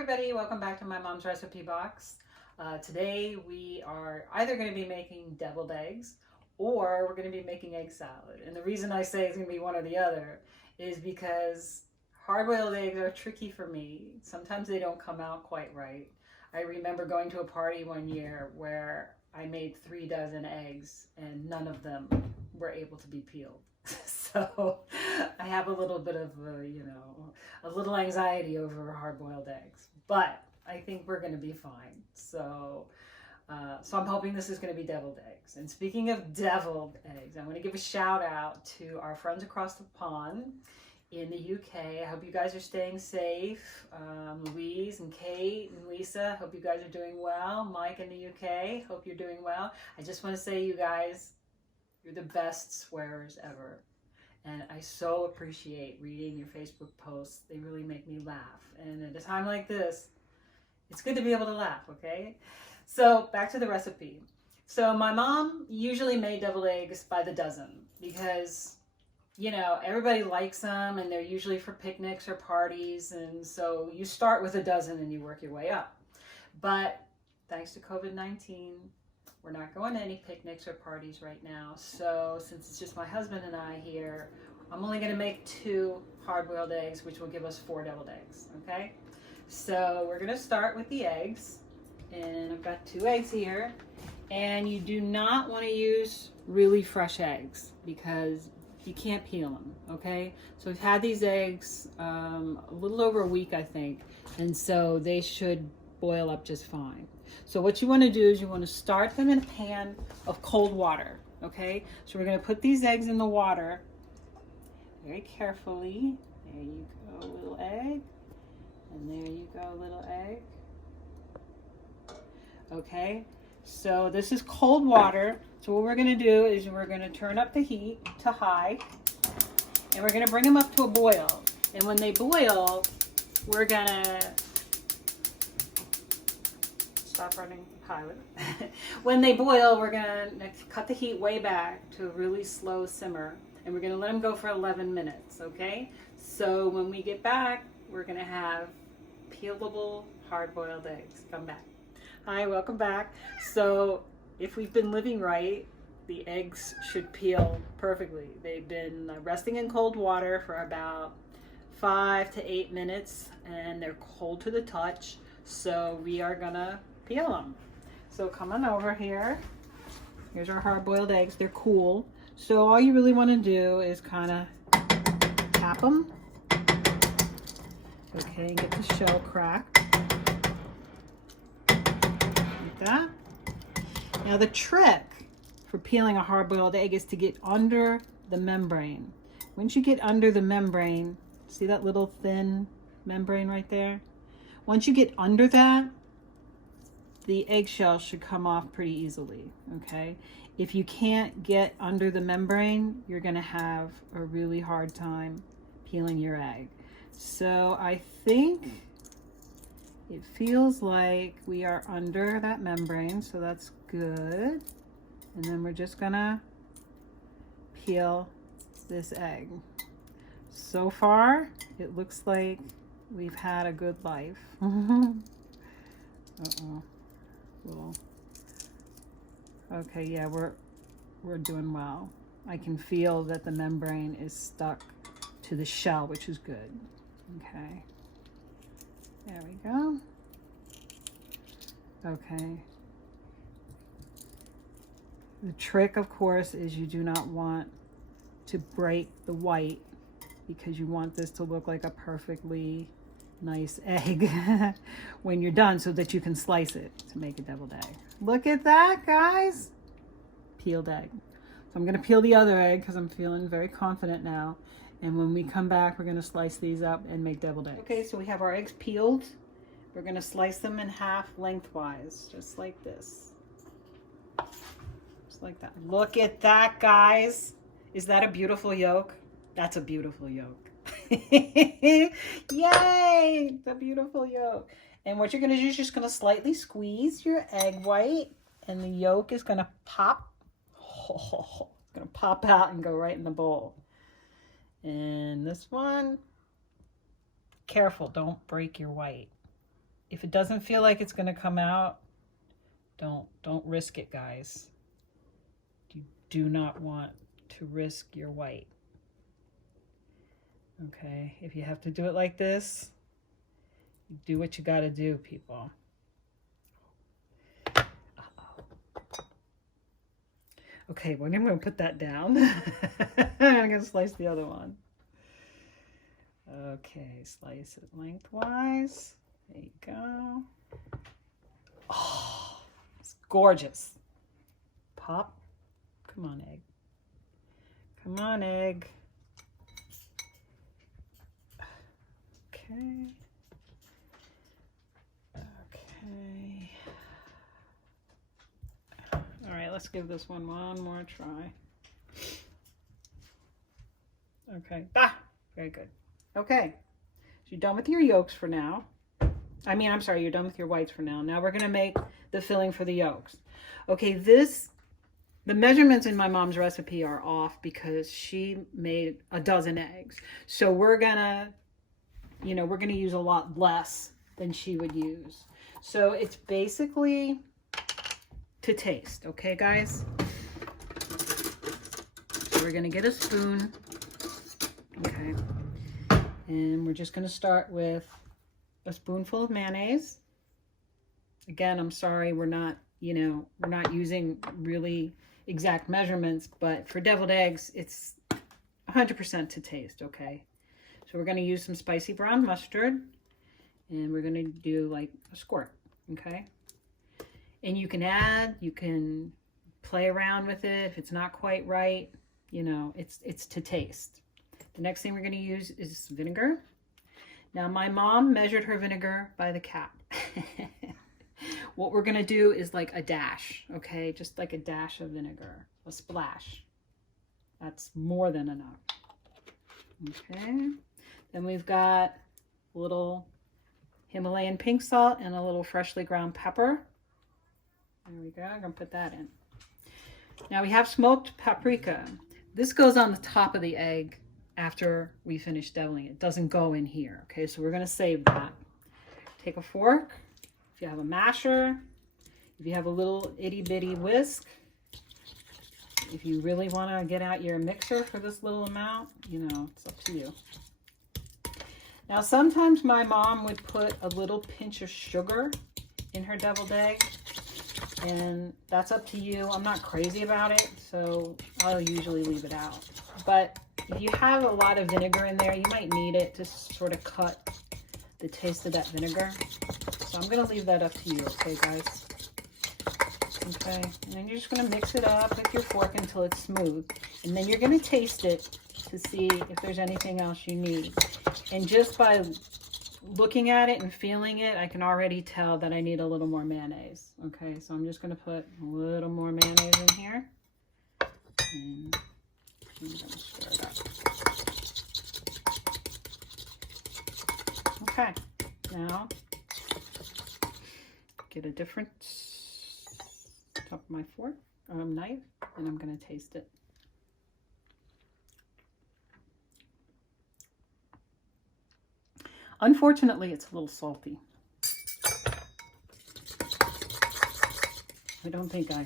everybody, welcome back to my mom's recipe box. Today we are either going to be making deviled eggs or we're going to be making egg salad. And the reason I say it's going to be one or the other is because hard-boiled eggs are tricky for me. Sometimes they don't come out quite right. I remember going to a party one year where I made 3 dozen eggs and none of them were able to be peeled. So I have a little bit of, a little anxiety over hard-boiled eggs, but I think we're going to be fine. So I'm hoping this is going to be deviled eggs. And speaking of deviled eggs, I want to give a shout out to our friends across the pond in the UK. I hope you guys are staying safe. Louise and Kate and Lisa, hope you guys are doing well. Mike in the UK, hope you're doing well. I just want to say, you guys, you're the best swearers ever. And I so appreciate reading your Facebook posts. They really make me laugh. And at a time like this, it's good to be able to laugh, okay? So back to the recipe. So my mom usually made deviled eggs by the dozen because, everybody likes them and they're usually for picnics or parties. And so you start with a dozen and you work your way up. But thanks to COVID-19, we're not going to any picnics or parties right now. So since it's just my husband and I here, I'm only going to make 2 hard-boiled eggs, which will give us 4 deviled eggs, okay? So we're going to start with the eggs. And I've got 2 eggs here. And you do not want to use really fresh eggs because you can't peel them, okay? So we've had these eggs a little over a week, I think. And so they should boil up just fine. So what you want to do is you want to start them in a pan of cold water, okay? So we're going to put these eggs in the water very carefully. There you go, little egg. And there you go, little egg. Okay, so this is cold water. So what we're going to do is we're going to turn up the heat to high. And we're going to bring them up to a boil. And when they boil, we're going to stop running the pilot. When they boil, we're gonna cut the heat way back to a really slow simmer, and we're gonna let them go for 11 minutes, okay? So when we get back, we're gonna have peelable hard-boiled eggs. Come back. Hi, welcome back. So if we've been living right, the eggs should peel perfectly. They've been resting in cold water for about 5 to 8 minutes, and they're cold to the touch. So we are gonna peel them. So come on over here. Here's our hard-boiled eggs. They're cool. So all you really want to do is kind of tap them. Okay, get the shell cracked. Like that. Now the trick for peeling a hard-boiled egg is to get under the membrane. Once you get under the membrane, see that little thin membrane right there? Once you get under that, the eggshell should come off pretty easily, okay? If you can't get under the membrane, you're gonna have a really hard time peeling your egg. So I think it feels like we are under that membrane, so that's good. And then we're just gonna peel this egg. So far, it looks like we've had a good life. Uh-oh. Little. Okay, yeah, we're doing well. I can feel that the membrane is stuck to the shell, which is good. Okay, there we go. Okay. The trick, of course, is you do not want to break the white because you want this to look like a perfectly nice egg when you're done so that you can slice it to make a deviled egg. Look at that, guys. Peeled egg. So I'm going to peel the other egg because I'm feeling very confident now. And when we come back, we're going to slice these up and make deviled eggs. Okay, so we have our eggs peeled. We're going to slice them in half lengthwise, just like this. Just like that. Look at that, guys. Is that a beautiful yolk? That's a beautiful yolk. Yay! The beautiful yolk. And what you're going to do is just going to slightly squeeze your egg white, and the yolk is going to pop. Oh, it's going to pop out and go right in the bowl. And this one, careful, don't break your white. if it doesn't feel like it's going to come out, don't risk it, guys. You do not want to risk your white. Okay, if you have to do it like this, you do what you got to do, people. Okay, well, I'm going to put that down. I'm going to slice the other one. Okay, slice it lengthwise. There you go. Oh, it's gorgeous. Pop. Come on, egg. Come on, egg. Okay. Okay. All right, let's give this one more try. Okay. Ah, very good. Okay, so you're done with your yolks for now. I'm sorry, you're done with your whites for now. Now we're gonna make the filling for the yolks. Okay, the measurements in my mom's recipe are off because she made a dozen eggs. So we're gonna use a lot less than she would use. So it's basically to taste, okay, guys? So we're gonna get a spoon, okay? And we're just gonna start with a spoonful of mayonnaise. Again, I'm sorry, we're not using really exact measurements, but for deviled eggs, it's 100% to taste, okay? So we're gonna use some spicy brown mustard, and we're gonna do like a squirt, okay? And you can play around with it if it's not quite right, it's to taste. The next thing we're gonna use is vinegar. Now my mom measured her vinegar by the cap. What we're gonna do is like a dash, okay? Just like a dash of vinegar, a splash. That's more than enough. Okay, then we've got a little Himalayan pink salt and a little freshly ground pepper. There we go, I'm gonna put that in. Now we have smoked paprika. This goes on the top of the egg after we finish deviling it. It doesn't go in here, okay? So we're gonna save that. Take a fork, if you have a masher, if you have a little itty bitty whisk, if you really wanna get out your mixer for this little amount, it's up to you. Now sometimes my mom would put a little pinch of sugar in her deviled egg, and that's up to you. I'm not crazy about it, so I'll usually leave it out. But if you have a lot of vinegar in there, you might need it to sort of cut the taste of that vinegar. So I'm gonna leave that up to you, okay, guys? Okay, and then you're just gonna mix it up with your fork until it's smooth. And then you're gonna taste it to see if there's anything else you need. And just by looking at it and feeling it, I can already tell that I need a little more mayonnaise. Okay, so I'm just gonna put a little more mayonnaise in here. And I'm gonna stir it up. Okay, now get a different top of my fork, knife, and I'm gonna taste it. Unfortunately, it's a little salty. I don't think I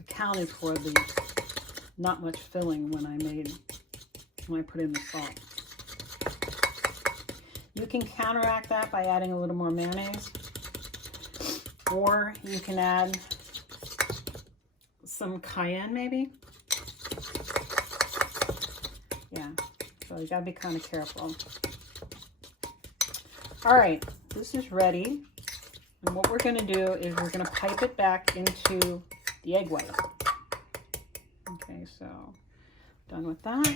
accounted for the not much filling when I put in the salt. You can counteract that by adding a little more mayonnaise, or you can add some cayenne maybe. Yeah, so you gotta be kind of careful. All right, this is ready. And what we're gonna do is we're gonna pipe it back into the egg white. Okay, so done with that.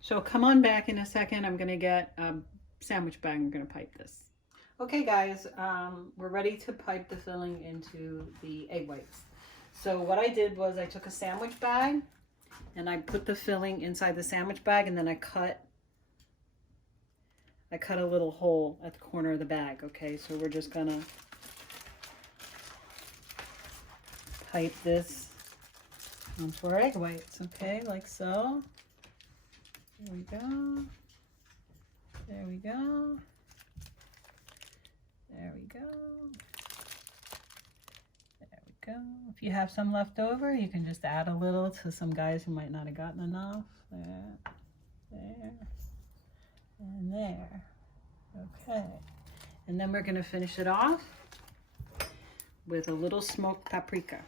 So come on back in a second. I'm gonna get a sandwich bag and I'm gonna pipe this. Okay guys, we're ready to pipe the filling into the egg whites. So what I did was I took a sandwich bag and I put the filling inside the sandwich bag, and then I cut a little hole at the corner of the bag, okay? So we're just gonna pipe this onto our egg whites, okay? Like so. There we go. There we go. if you have some left over, you can just add a little to some guys who might not have gotten enough. There, there, and there. Okay. And then we're going to finish it off with a little smoked paprika.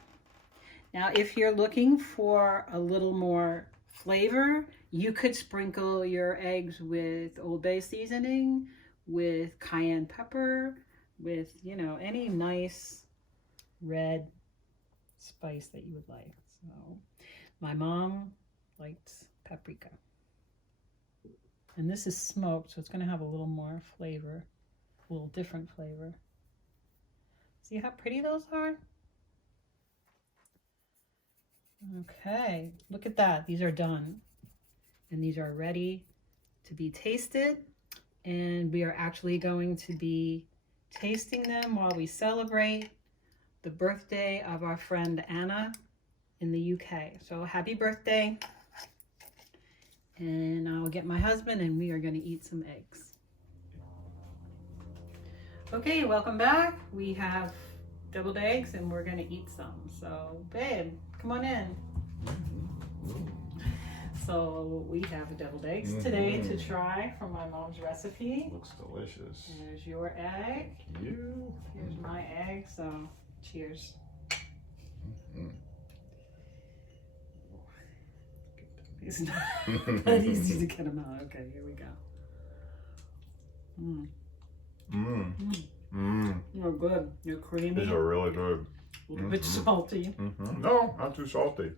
Now, if you're looking for a little more flavor, you could sprinkle your eggs with Old Bay seasoning, with cayenne pepper, with, you know, any nice red spice that you would like. So my mom likes paprika. And this is smoked, so it's going to have a little more flavor, a little different flavor. See how pretty those are? Okay, look at that. These are done. And these are ready to be tasted. And we are actually going to be tasting them while we celebrate the birthday of our friend Anna in the UK. So happy birthday. And I'll get my husband and we are going to eat some eggs. Okay, welcome back. We have deviled eggs and we're going to eat some. So, babe, come on in. So we have deviled eggs today to try from my mom's recipe. Looks delicious. There's your egg. You. Here's my egg. So cheers. It's not easy to get them out. Okay, here we go. They're good. They're creamy. These are really good. A little bit salty. No, not too salty.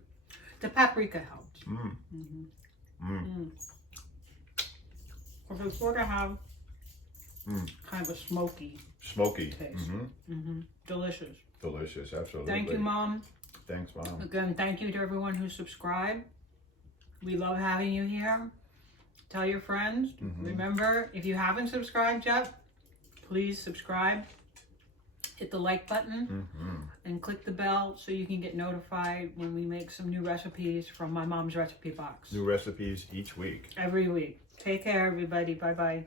The paprika helps. Because it's sort of have kind of a smoky taste. Delicious. Delicious, absolutely. Thank you, Mom. Thanks, Mom. Again, thank you to everyone who subscribed. We love having you here. Tell your friends. Remember, if you haven't subscribed yet, please subscribe. Hit the like button and click the bell so you can get notified when we make some new recipes from my mom's recipe box. New recipes each week. Every week. Take care, everybody. Bye-bye.